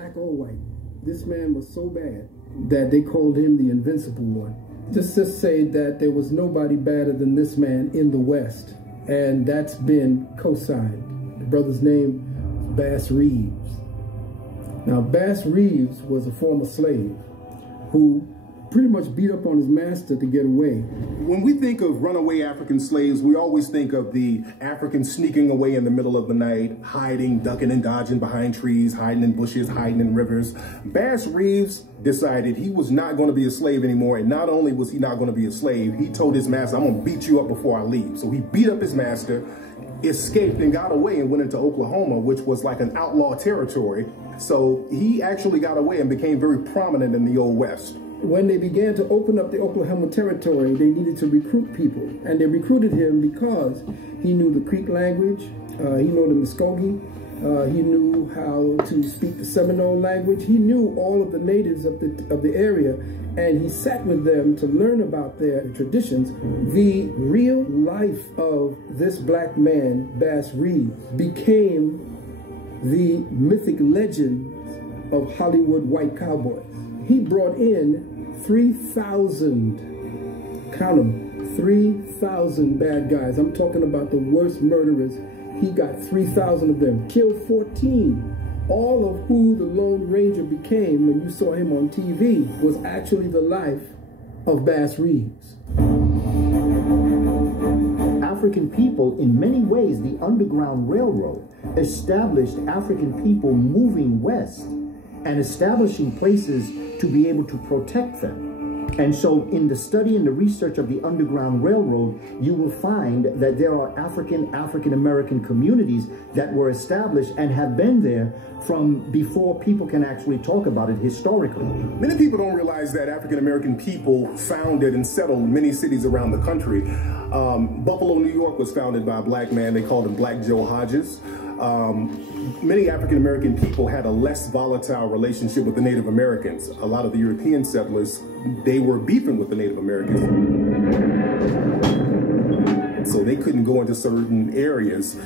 black or white. This man was so bad that they called him the Invincible One. Just to say that there was nobody badder than this man in the West, and that's been co-signed. The brother's name is Bass Reeves. Now, Bass Reeves was a former slave who pretty much beat up on his master to get away. When we think of runaway African slaves, we always think of the Africans sneaking away in the middle of the night, hiding, ducking and dodging behind trees, hiding in bushes, hiding in rivers. Bass Reeves decided he was not going to be a slave anymore, and not only was he not going to be a slave, he told his master, I'm going to beat you up before I leave. So he beat up his master, escaped and got away and went into Oklahoma, which was like an outlaw territory. So he actually got away and became very prominent in the Old West. When they began to open up the Oklahoma territory, they needed to recruit people. And they recruited him because he knew the Creek language, he knew the Muskogee, he knew how to speak the Seminole language. He knew all of the natives of the area, and he sat with them to learn about their traditions. The real life of this black man, Bass Reeves, became the mythic legend of Hollywood white cowboys. He brought in 3,000, count them, 3,000 bad guys. I'm talking about the worst murderers. He got 3,000 of them, killed 14. All of who the Lone Ranger became when you saw him on TV was actually the life of Bass Reeves. African people, in many ways, the Underground Railroad established African people moving west and establishing places to be able to protect them. And so in the study and the research of the Underground Railroad, you will find that there are African-American communities that were established and have been there from before people can actually talk about it historically. Many people don't realize that African-American people founded and settled many cities around the country. Buffalo, New York was founded by a black man. They called him Black Joe Hodges. Many African-American people had a less volatile relationship with the Native Americans. A lot of the European settlers, they were beefing with the Native Americans. So they couldn't go into certain areas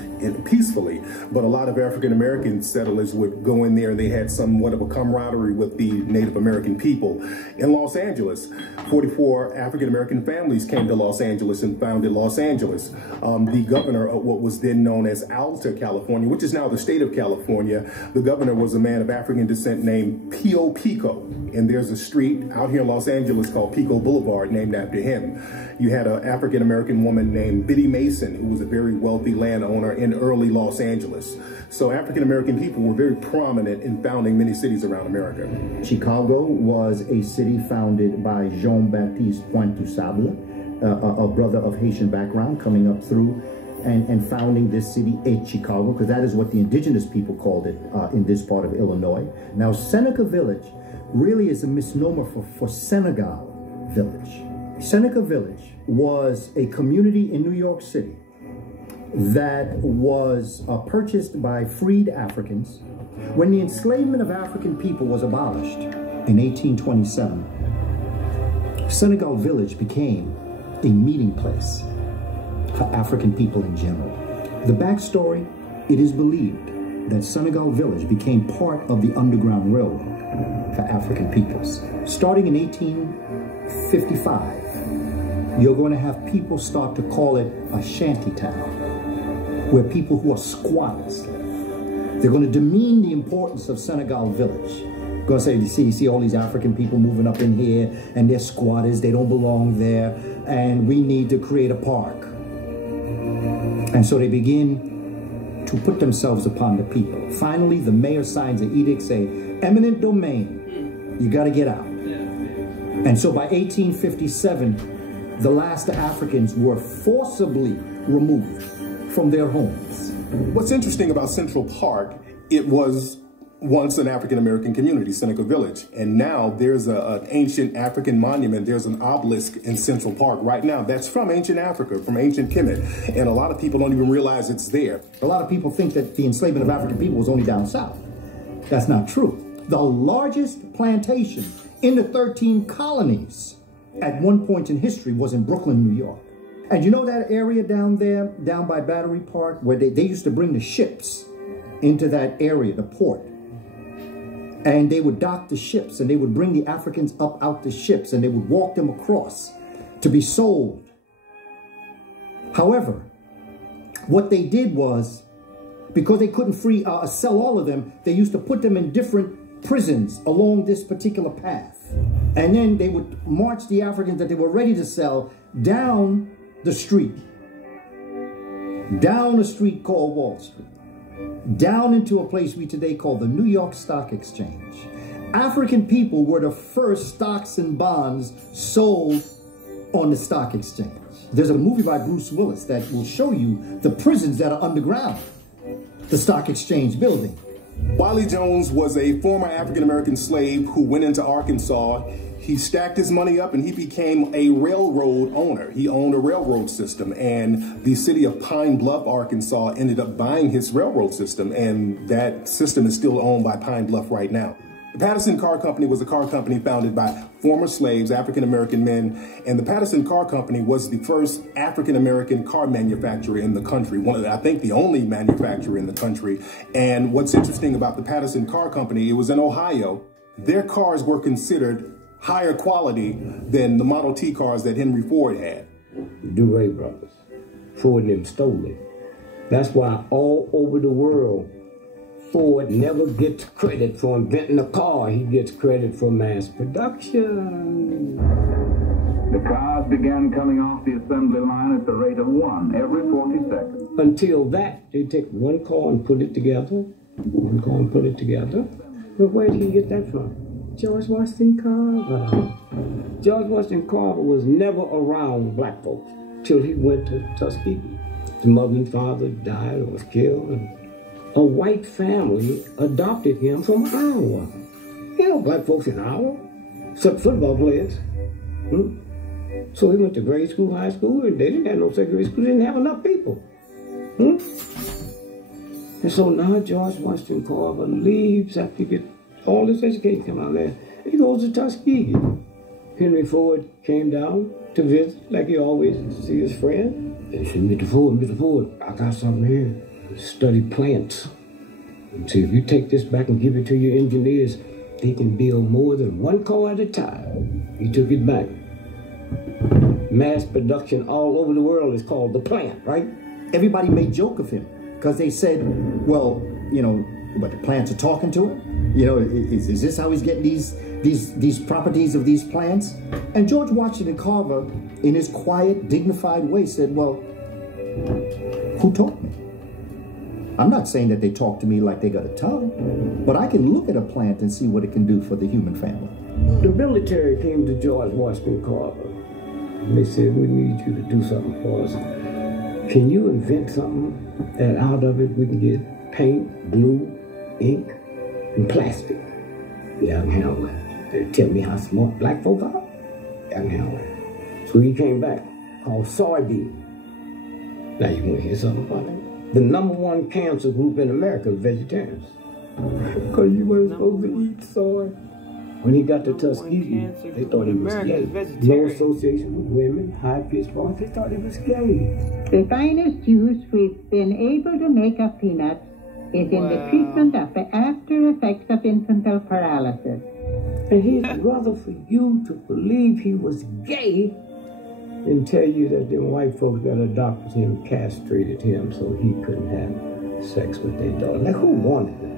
peacefully. But a lot of African-American settlers would go in there and they had somewhat of a camaraderie with the Native American people. In Los Angeles, 44 African-American families came to Los Angeles and founded Los Angeles. The governor of what was then known as Alta, California, which is now the state of California, the governor was a man of African descent named Pio Pico. And there's a street out here in Los Angeles called Pico Boulevard named after him. You had an African-American woman named Biddy Mason, who was a very wealthy landowner in early Los Angeles. So African-American people were very prominent in founding many cities around America. Chicago was a city founded by Jean-Baptiste Pointe-du-Sable, a brother of Haitian background coming up through and founding this city, Chicago, because that is what the indigenous people called it in this part of Illinois. Now, Seneca Village really is a misnomer for Senegal Village. Seneca Village was a community in New York City that was purchased by freed Africans. When the enslavement of African people was abolished in 1827, Senegal Village became a meeting place for African people in general. The backstory, it is believed that Senegal Village became part of the Underground Railroad for African peoples. Starting in 1855, you're going to have people start to call it a shanty town, where people who are squatters live. They're going to demean the importance of Senegal Village. They're going to say, you see all these African people moving up in here, and they're squatters, they don't belong there, and we need to create a park. And so they begin to put themselves upon the people. Finally, the mayor signs an edict saying, eminent domain, you got to get out. And so by 1857, the last Africans were forcibly removed from their homes. What's interesting about Central Park, it was once an African-American community, Seneca Village, and now there's an ancient African monument. There's an obelisk in Central Park right now that's from ancient Africa, from ancient Kemet, and a lot of people don't even realize it's there. A lot of people think that the enslavement of African people was only down south. That's not true. The largest plantation in the 13 colonies at one point in history was in Brooklyn, New York. And you know that area down there, down by Battery Park, where they used to bring the ships into that area, the port? And they would dock the ships, and they would bring the Africans up out the ships, and they would walk them across to be sold. However, what they did was, because they couldn't sell all of them, they used to put them in different prisons along this particular path. And then they would march the Africans that they were ready to sell down the street called Wall Street, down into a place we today call the New York Stock Exchange. African people were the first stocks and bonds sold on the stock exchange. There's a movie by Bruce Willis that will show you the prisons that are underground, the stock exchange building. Wiley Jones was a former African-American slave who went into Arkansas. He stacked his money up and he became a railroad owner. He owned a railroad system, and the city of Pine Bluff, Arkansas ended up buying his railroad system, and that system is still owned by Pine Bluff right now. The Patterson Car Company was a car company founded by former slaves, African-American men, and the Patterson Car Company was the first African-American car manufacturer in the country, I think the only manufacturer in the country. And what's interesting about the Patterson Car Company, it was in Ohio. Their cars were considered higher quality than the Model T cars that Henry Ford had. The DeRay brothers, Ford and them stole it. That's why all over the world, Ford never gets credit for inventing a car. He gets credit for mass production. The cars began coming off the assembly line at the rate of 1 every 40 seconds. Until that, they take one car and put it together. One car and put it together. But where did he get that from? George Washington Carver. George Washington Carver was never around black folks till he went to Tuskegee. His mother and father died or was killed. And a white family adopted him from Iowa. You know, black folks in Iowa, except football players. So he went to grade school, high school, and they didn't have no secondary school. They didn't have enough people. And so now George Washington Carver leaves after he gets all this education come out there. He goes to Tuskegee. Henry Ford came down to visit, like he always see his friend. And he said, Mr. Ford, I got something here. Study plants. And so if you take this back and give it to your engineers, they can build more than one car at a time. He took it back. Mass production all over the world is called the plant, right? Everybody made joke of him because they said, well, you know, but the plants are talking to him? You know, is this how he's getting these properties of these plants? And George Washington Carver, in his quiet, dignified way, said, well, who taught me? I'm not saying that they talk to me like they got a tongue, but I can look at a plant and see what it can do for the human family. The military came to George Washington Carver, and they said, we need you to do something for us. Can you invent something that out of it we can get paint, glue, ink, and plastic? Yeah, I can handle that. They tell me how smart black folk are. I can handle that. So he came back, called soybean. Now you want to hear something about it? The #1 cancer group in America is vegetarians. Because you weren't supposed to eat soy. When he got to Tuskegee, they thought he was gay. No association with women, high-pitched voice, they thought he was gay. The finest use we've been able to make of peanuts is in the treatment of the after effects of infantile paralysis. And he'd rather for you to believe he was gay than tell you that them white folks that adopted him castrated him so he couldn't have sex with their daughter. Like, who wanted that?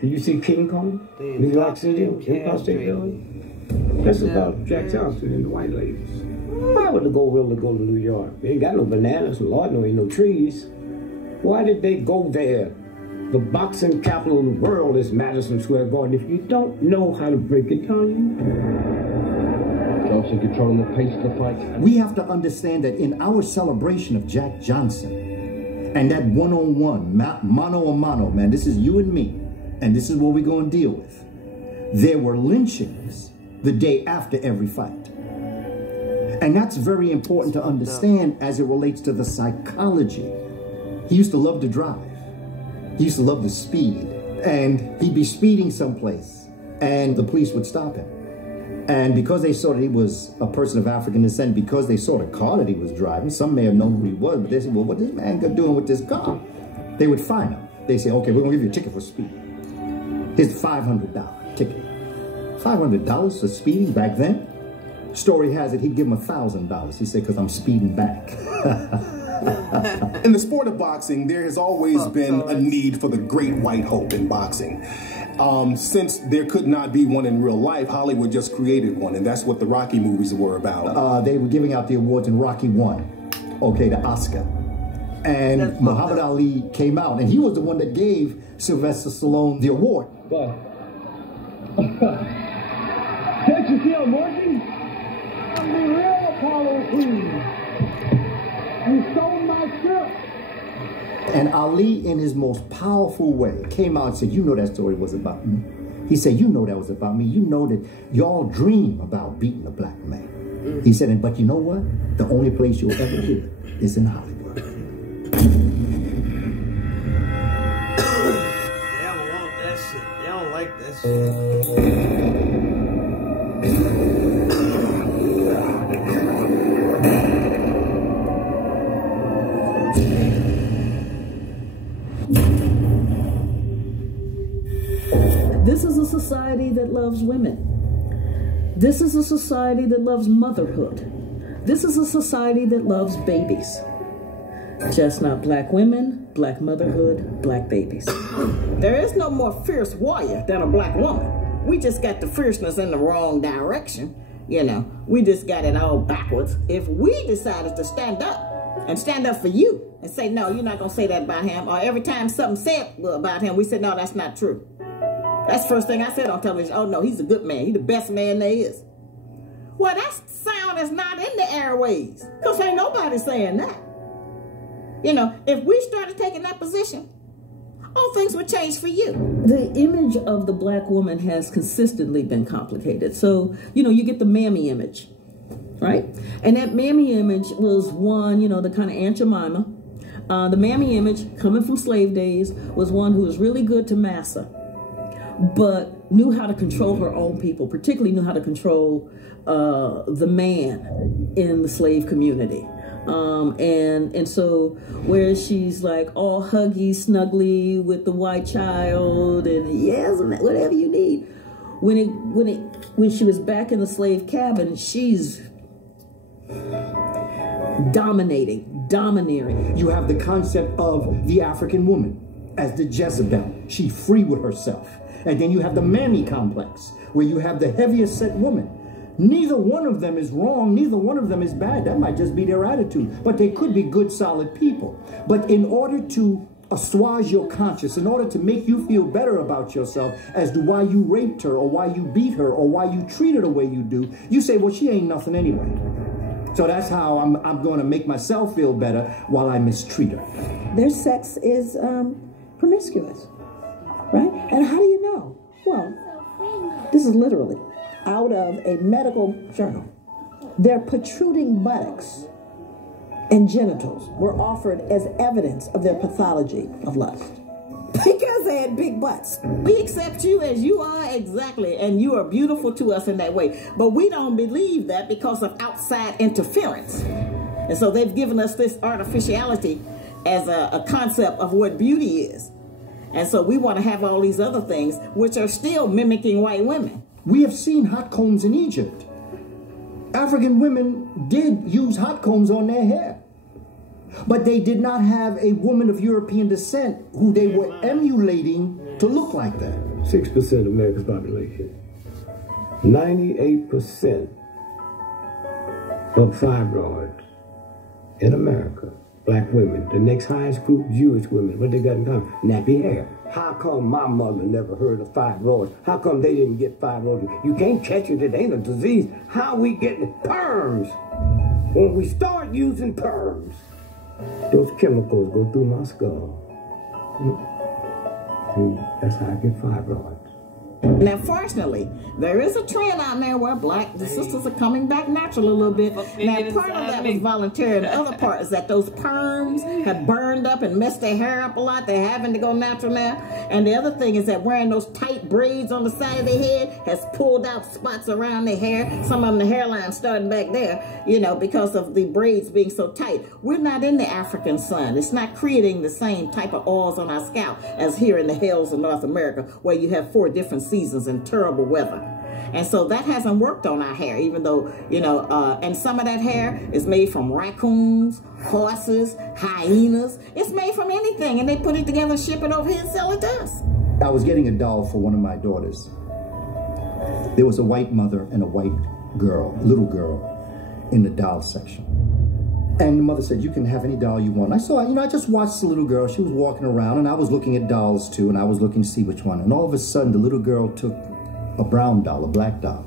Did you see King Kong? New York City, Empire State Building? That's about Jack Johnson and the white ladies. Why would the gorilla go to New York? They ain't got no bananas, and Lord, no ain't no trees. Why did they go there? The boxing capital of the world is Madison Square Garden. If you don't know how to break it down, also controlling the pace of the fight. We have to understand that in our celebration of Jack Johnson and that one-on-one, mano-a-mano, man, this is you and me, and this is what we're going to deal with. There were lynchings the day after every fight. And that's very important to understand as it relates to the psychology. He used to love to drive. He used to love the speed. And he'd be speeding someplace, and the police would stop him. And because they saw that he was a person of African descent, because they saw the car that he was driving, some may have known who he was, but they said, well, what is this man doing with this car? They would fine him. They say, okay, we're going to give you a ticket for speeding. Here's a $500 ticket. $500 for speeding back then? Story has it, he'd give him $1,000. He said, because I'm speeding back. In the sport of boxing, there has always been a need for the great white hope in boxing. Since there could not be one in real life, Hollywood just created one, and that's what the Rocky movies were about. They were giving out the awards in Rocky 1, okay, the Oscar. And Muhammad Ali came out, and he was the one that gave Sylvester Stallone the award. But, can't you see I'm working? I'm the real Apollo Queen. You stole my script. And Ali, in his most powerful way, came out and said, you know that story was about me. He said, you know that was about me. You know that y'all dream about beating a black man. He said, but you know what? The only place you'll ever hear it is in Hollywood. They don't want that shit. They don't like that shit. This is a society that loves women. This is a society that loves motherhood. This is a society that loves babies. Just not black women, black motherhood, black babies. There is no more fierce warrior than a black woman. We just got the fierceness in the wrong direction. You know, we just got it all backwards. If we decided to stand up and stand up for you and say, no, you're not going to say that about him, or every time something said about him, we said, no, that's not true. That's the first thing I said on television. Oh, no, he's a good man. He's the best man there is. Well, that sound is not in the airways, because ain't nobody saying that. You know, if we started taking that position, all things would change for you. The image of the black woman has consistently been complicated. So, you know, you get the mammy image, right? And that mammy image was one, you know, the kind of Aunt Jemima. The mammy image, coming from slave days, was one who was really good to massa, but knew how to control her own people, particularly knew how to control the man in the slave community. And so where she's like all huggy, snuggly with the white child and yes, whatever you need. When she was back in the slave cabin, she's domineering. You have the concept of the African woman as the Jezebel. She's free with herself. And then you have the mammy complex, where you have the heavier set woman. Neither one of them is wrong. Neither one of them is bad. That might just be their attitude. But they could be good, solid people. But in order to assuage your conscience, in order to make you feel better about yourself as to why you raped her or why you beat her or why you treat her the way you do, you say, well, she ain't nothing anyway. So that's how I'm going to make myself feel better while I mistreat her. Their sex is promiscuous, right? And how do you know? Well, this is literally out of a medical journal. Their protruding buttocks and genitals were offered as evidence of their pathology of lust. Because they had big butts. We accept you as you are, exactly, and you are beautiful to us in that way. But we don't believe that because of outside interference. And so they've given us this artificiality as a concept of what beauty is. And so we want to have all these other things which are still mimicking white women. We have seen hot combs in Egypt. African women did use hot combs on their hair. But they did not have a woman of European descent who they were emulating to look like that. 6% of America's population. 98% of fibroids in America, black women. The next highest group, Jewish women. What they got in common? Nappy hair. How come my mother never heard of fibroids? How come they didn't get fibroids? You can't catch it, it ain't a disease. How we getting perms? When we start using perms, those chemicals go through my skull. See, that's how I get fibroids. Now, fortunately, there is a trend out there where the sisters are coming back natural a little bit. Now, part of that was voluntary. The other part is that those perms have burned up and messed their hair up a lot. They're having to go natural now. And the other thing is that wearing those tight braids on the side of their head has pulled out spots around their hair. Some of them, the hairline starting back there, you know, because of the braids being so tight. We're not in the African sun. It's not creating the same type of oils on our scalp as here in the hills of North America, where you have 4 different seasons and terrible weather. And so that hasn't worked on our hair, even though, you know, and some of that hair is made from raccoons, horses, hyenas. It's made from anything, and they put it together, ship it over here, and sell it to us. I was getting a doll for one of my daughters. There was a white mother and a white girl, little girl, in the doll section. And the mother said, you can have any doll you want. I saw, you know, I just watched the little girl. She was walking around, and I was looking at dolls too, and I was looking to see which one. And all of a sudden, the little girl took a brown doll, a black doll.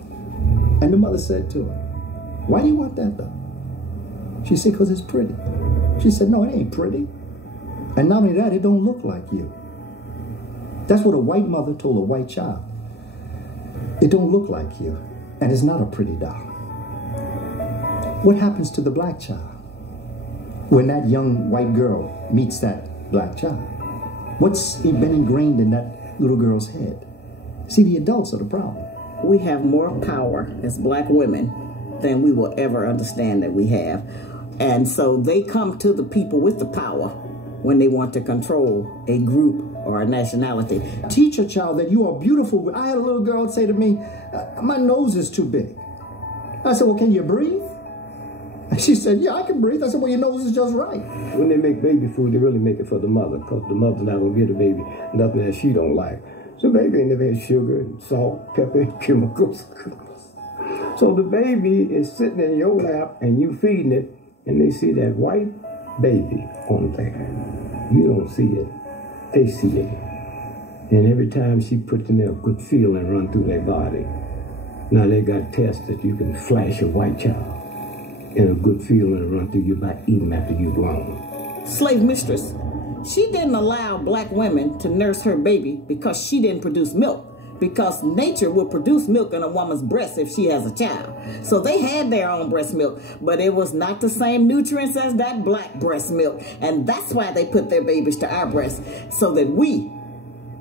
And the mother said to her, why do you want that doll? She said, because it's pretty. She said, no, it ain't pretty. And not only that, it don't look like you. That's what a white mother told a white child. It don't look like you, and it's not a pretty doll. What happens to the black child when that young white girl meets that black child? What's been ingrained in that little girl's head? See, the adults are the problem. We have more power as black women than we will ever understand that we have. And so they come to the people with the power when they want to control a group or a nationality. Teach a child that you are beautiful. I had a little girl say to me, my nose is too big. I said, well, can you breathe? And she said, yeah, I can breathe. I said, well, your nose is just right. When they make baby food, they really make it for the mother, because the mother's not going to give the baby nothing that she don't like. So baby ain't never had sugar and salt, pepper, and chemicals. So the baby is sitting in your lap, and you feeding it, and they see that white baby on there. You don't see it. They see it. And every time she puts in there, a good feeling run through their body. Now they got tests that you can flash a white child, and a good feeling run through your body even after you're grown. Slave mistress. She didn't allow black women to nurse her baby because she didn't produce milk. Because nature will produce milk in a woman's breast if she has a child. So they had their own breast milk, but it was not the same nutrients as that black breast milk. And that's why they put their babies to our breasts, so that we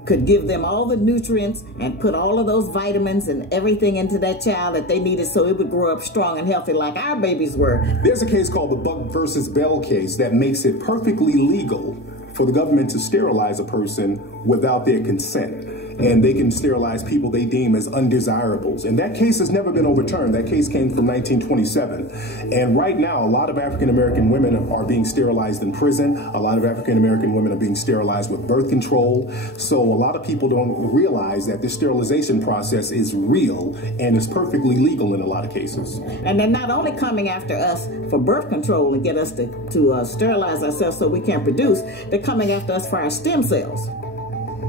could give them all the nutrients and put all of those vitamins and everything into that child that they needed, so it would grow up strong and healthy like our babies were. There's a case called the Buck versus Bell case that makes it perfectly legal for the government to sterilize a person without their consent. And they can sterilize people they deem as undesirables. And that case has never been overturned. That case came from 1927. And right now, a lot of African-American women are being sterilized in prison. A lot of African-American women are being sterilized with birth control. So a lot of people don't realize that this sterilization process is real and is perfectly legal in a lot of cases. And they're not only coming after us for birth control and get us to sterilize ourselves so we can't produce, they're coming after us for our stem cells.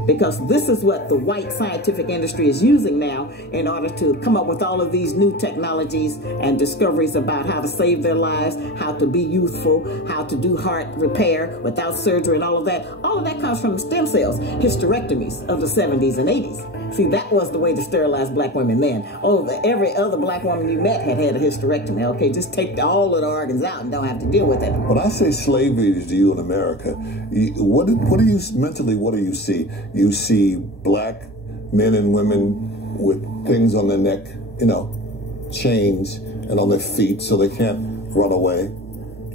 Because this is what the white scientific industry is using now in order to come up with all of these new technologies and discoveries about how to save their lives, how to be youthful, how to do heart repair without surgery and all of that. All of that comes from stem cells, hysterectomies of the 70s and 80s. See, that was the way to sterilize black women then. Oh, every other black woman you met had a hysterectomy. Okay, just take all of the organs out and don't have to deal with it. When I say slavery to you in America, what do you mentally, what do you see? You see black men and women with things on their neck, you know, chains, and on their feet so they can't run away.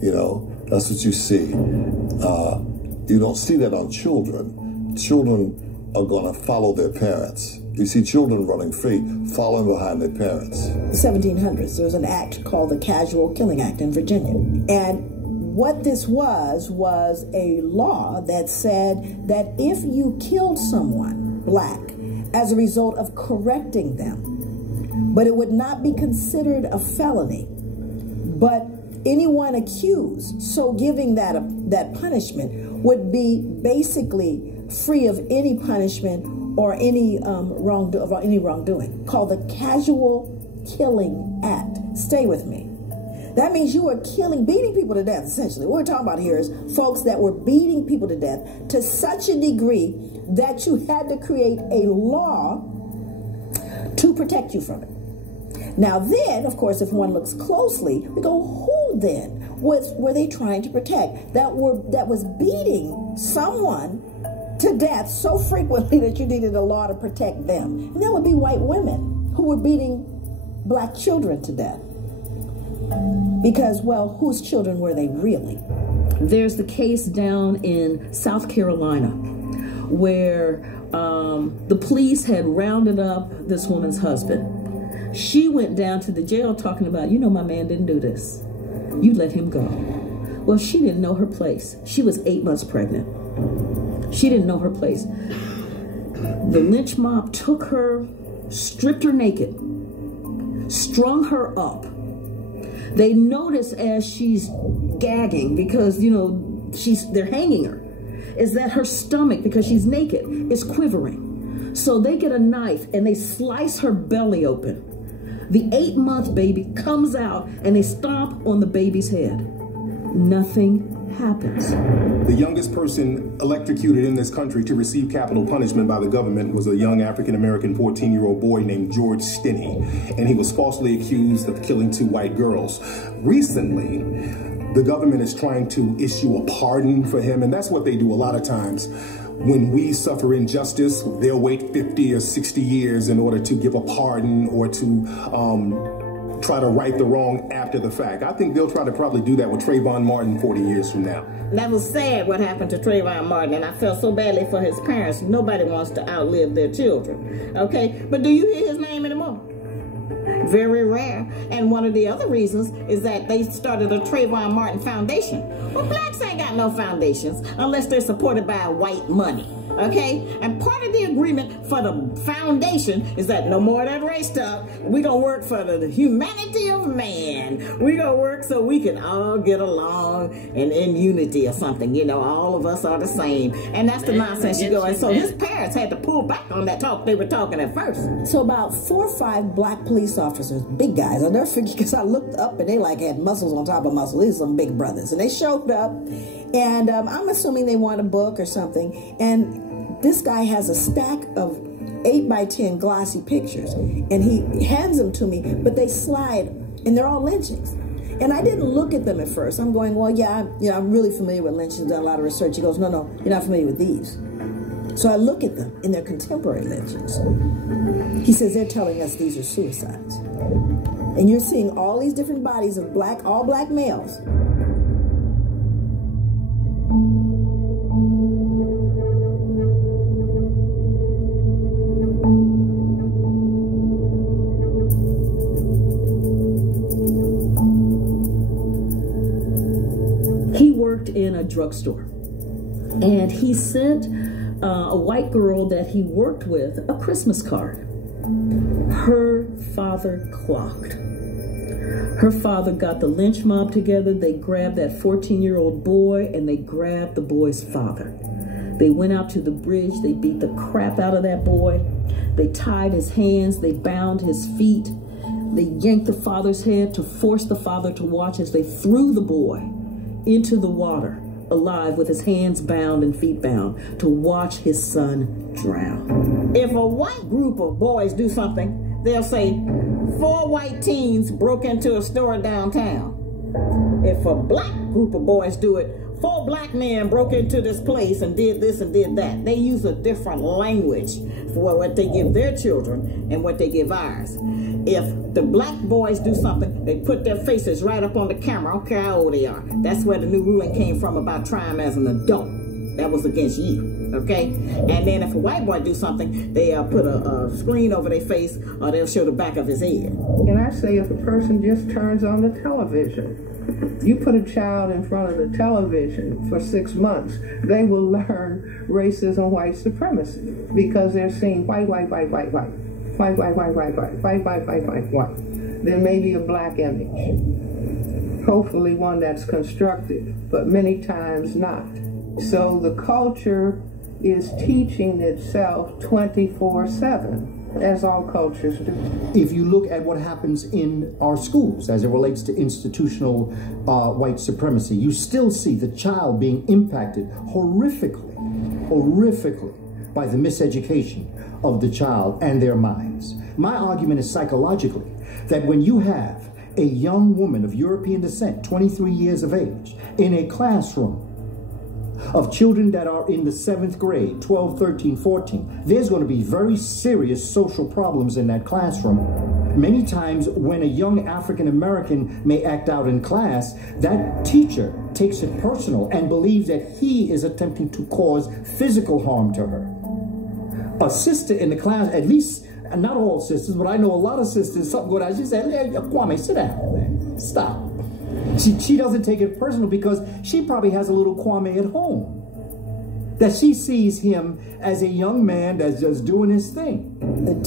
You know, that's what you see. You don't see that on children. Children are going to follow their parents. You see children running free, following behind their parents. The 1700s, there was an act called the Casual Killing Act in Virginia. And what this was a law that said that if you killed someone, black, as a result of correcting them, but it would not be considered a felony, but anyone accused, so giving that punishment would be basically free of any punishment or any wrongdoing, called the Casual Killing Act. Stay with me. That means you were beating people to death, essentially. What we're talking about here is folks that were beating people to death to such a degree that you had to create a law to protect you from it. Now then, of course, if one looks closely, we go, who then were they trying to protect that was beating someone to death so frequently that you needed a law to protect them? And that would be white women who were beating black children to death. Because, well, whose children were they really? There's the case down in South Carolina where the police had rounded up this woman's husband. She went down to the jail talking about, you know, my man didn't do this. You let him go. Well, she didn't know her place. She was 8 months pregnant. She didn't know her place. The lynch mob took her, stripped her naked, strung her up. They notice as she's gagging, because, you know, they're hanging her, is that her stomach, because she's naked, is quivering. So they get a knife and they slice her belly open. The 8-month baby comes out and they stomp on the baby's head. Nothing happens. The youngest person electrocuted in this country to receive capital punishment by the government was a young African-American 14-year-old boy named George Stinney, and he was falsely accused of killing 2 white girls. Recently, the government is trying to issue a pardon for him, and that's what they do a lot of times. When we suffer injustice, they'll wait 50 or 60 years in order to give a pardon or to try to right the wrong after the fact. I think they'll try to probably do that with Trayvon Martin 40 years from now. That was sad what happened to Trayvon Martin, and I felt so badly for his parents. Nobody wants to outlive their children, okay? But do you hear his name anymore? Very rare. And one of the other reasons is that they started a Trayvon Martin Foundation. Well, blacks ain't got no foundations unless they're supported by white money, okay? And part of the agreement for the foundation is that no more of that race stuff. We're going to work for the humanity of man. We're going to work so we can all get along and in unity or something. You know, all of us are the same. And that's the nonsense you go. And so his parents had to pull back on that talk they were talking at first. So about 4 or 5 black police officers, big guys, I'll never forget, because I looked up and they like had muscles on top of muscles. These are some big brothers. And they showed up, and I'm assuming they want a book or something. And this guy has a stack of 8 by 10 glossy pictures, and he hands them to me, but they slide, and they're all lynchings. And I didn't look at them at first. I'm going, well, I'm really familiar with lynchings, done a lot of research. He goes, no, you're not familiar with these. So I look at them, and they're contemporary lynchings. He says, they're telling us these are suicides. And you're seeing all these different bodies of all black males. He worked in a drugstore, and he sent a white girl that he worked with a Christmas card. Her father clocked. Her father got the lynch mob together. They grabbed that 14-year-old boy, and they grabbed the boy's father. They went out to the bridge. They beat the crap out of that boy. They tied his hands. They bound his feet. They yanked the father's head to force the father to watch as they threw the boy into the water, alive, with his hands bound and feet bound, to watch his son drown. If a white group of boys do something, they'll say 4 white teens broke into a store downtown. If a black group of boys do it, 4 black men broke into this place and did this and did that. They use a different language for what they give their children and what they give ours. If the black boys do something, they put their faces right up on the camera. I don't care how old they are. That's where the new ruling came from about trying as an adult. That was against you, okay? And then if a white boy do something, they put a screen over their face, or they'll show the back of his head. And I say if a person just turns on the television, you put a child in front of the television for 6 months, they will learn racism, white supremacy, because they're seeing white, white, white, white, white. White, white, white, white, white, white, white, white, white, white. There may be a black image, hopefully one that's constructive, but many times not. So the culture is teaching itself 24/7, as all cultures do. If you look at what happens in our schools as it relates to institutional white supremacy, you still see the child being impacted horrifically by the miseducation of the child and their minds. My argument is psychologically that when you have a young woman of European descent, 23 years of age, in a classroom of children that are in the 7th grade, 12, 13, 14, there's going to be very serious social problems in that classroom. Many times when a young African American may act out in class, that teacher takes it personal and believes that he is attempting to cause physical harm to her. A sister in the class, at least, not all sisters, but I know a lot of sisters, something going on, she said, hey, Kwame, sit down, man, stop. She doesn't take it personal because she probably has a little Kwame at home. That she sees him as a young man that's just doing his thing.